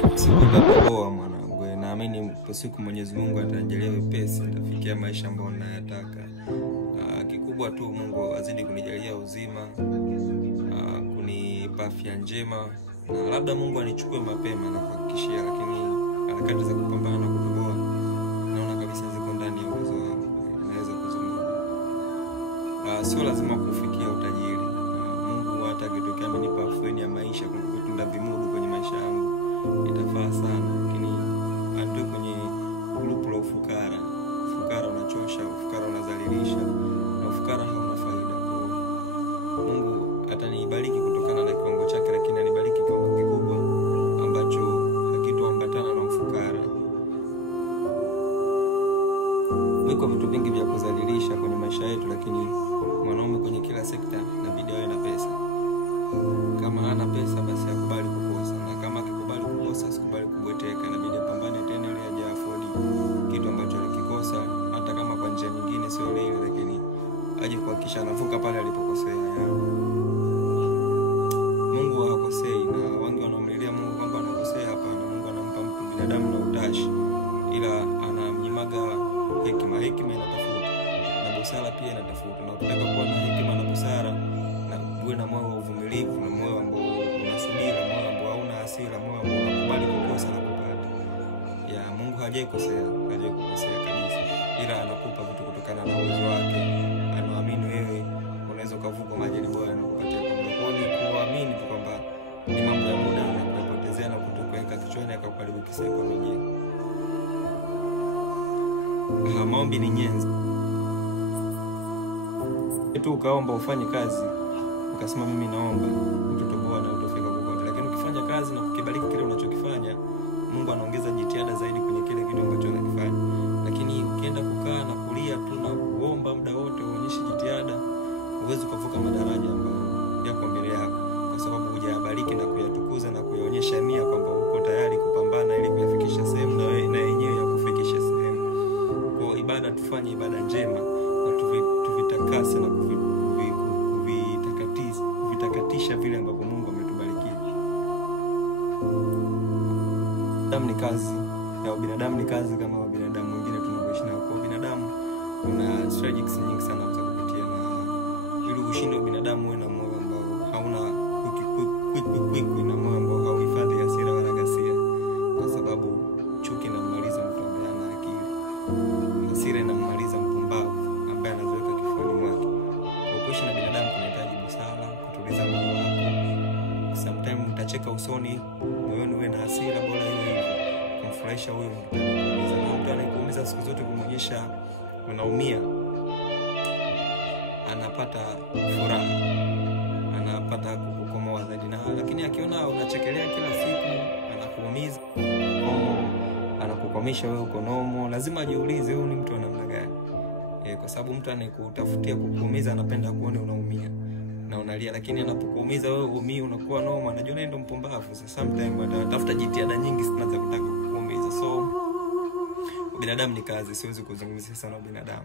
Sikutoboa mwanangu, naamini kwa siku Mwenyezi Mungu atanijalia wepesi, nitafikia maisha ambayo ninayataka. Kikubwa tu Mungu azidi kunijalia uzima, kunipa afya njema, na labda Mungu anichukue mapema na kuhakikishia, lakini harakati za kupambana na kutoboa naona kabisa ziko ndani ya uwezo wangu, naweza kuzungumza. Sio lazima kufikia utajiri. Mungu hata akitokea amenipa afueni ya maisha kwa kutunda vimudu kwenye maisha yangu, itafaa sana, lakini hatu kwenye grupu la ufukara. Ufukara unachosha, ufukara unazalilisha, na ufukara hauna faida. Mungu atanibariki kutokana na kiwango chake, lakini anibariki kiwango kikubwa ambacho hakitoambatana na ufukara. Viko vitu vingi vya kuzalilisha kwenye maisha yetu, lakini mwanaume kwenye kila sekta inabidi awe na pesa. Kama hana pesa basi akubali kukosa, na kama akikubali kukosa asikubali kubweteka, inabidi apambane tena ili aje afford kitu ambacho alikikosa, hata kama kwa njia nyingine sio ile, lakini aje kuhakikisha anavuka pale alipokosea. Mungu hakosei, na wengi wanaomlilia Mungu kwamba anakosea. Hapana, Mungu anampa mtu binadamu na utashi, ila anamnyimaga hekima. Hekima inatafuta na busara pia inatafuta, na ukitaka kuwa na hekima na busara, na uwe na moyo wa uvumilivu, na moyo ambao unasubiri, moyo ambao hauna hasira, moyo ambao unakubali kukosa na kupata. Mungu hajai kukosea kabisa, ila anakupa vitu kutokana na uwezo wake. Anaamini wewe unaweza kuvuka majaribu hayo na kupatia kwa mlokoni, kuamini tu kwamba ni mambo ya muda na kupotezea na kutokuweka kichwani akakuharibu kisaikolojia. Maombi ni nyenzo. Tu ukaomba ufanye kazi, ukasema mimi naomba, utotoboa na utofika kokote. Lakini ukifanya kazi na kukibariki kile unachokifanya, Mungu anaongeza jitihada zaidi kwenye kile kitu ambacho unakifanya. Lakini ukienda kukaa na kulia tu na kuomba muda wote uonyeshe jitihada, uweze kuvuka madaraja ambayo yako mbele yako, kwa sababu hujabariki na kuyatukuza na kuyaonyesha nia kwamba uko tayari kupambana ili kuyafikisha sehemu na wewe na yenyewe ya kufikisha sehemu. Kwa ibada tufanye ibada njema, na tuvitakase na kuvitakatisha vile ambavyo Mungu ametubarikia. Damu ni kazi ya binadamu, ni kazi kama binadamu wengine tunaishi nao. Kwa binadamu kuna strategies nyingi sana za kupitia, na ili ushinde binadamu uwe na moyo ambao hauna quick, na moyo ambao hauhifadhi hasira wala ghasia, kwa sababu chuki inamaliza mtu ambaye ana akili, hasira inamaliza mpumbavu ambaye anazoeka kifuani mwake. Kwa kuishi na binadamu kunahitaji busara, kutuliza moyo wako. Sometimes utacheka usoni, moyoni uwe na hasira, bora hiyo hivyo kumfurahisha huyo mtu. Na mtu anayekuumiza siku zote kumonyesha unaumia, anapata furaha, anapata kukomoa zaidi. Na lakini akiona unachekelea kila siku, anakuumiza, anakukwamisha wewe uko nomo, lazima ajiulize huyu ni mtu wa namna gani. Kwa sababu mtu anayekutafutia kukuumiza anapenda kuone unaumia na unalia, lakini anapokuumiza wewe umii unakuwa nomo, anajua ndio mpumbavu. So sometimes anatafuta jitihada nyingi sana za kutaka kukuumiza. So binadamu ni kazi, siwezi kuzungumzia sana binadamu.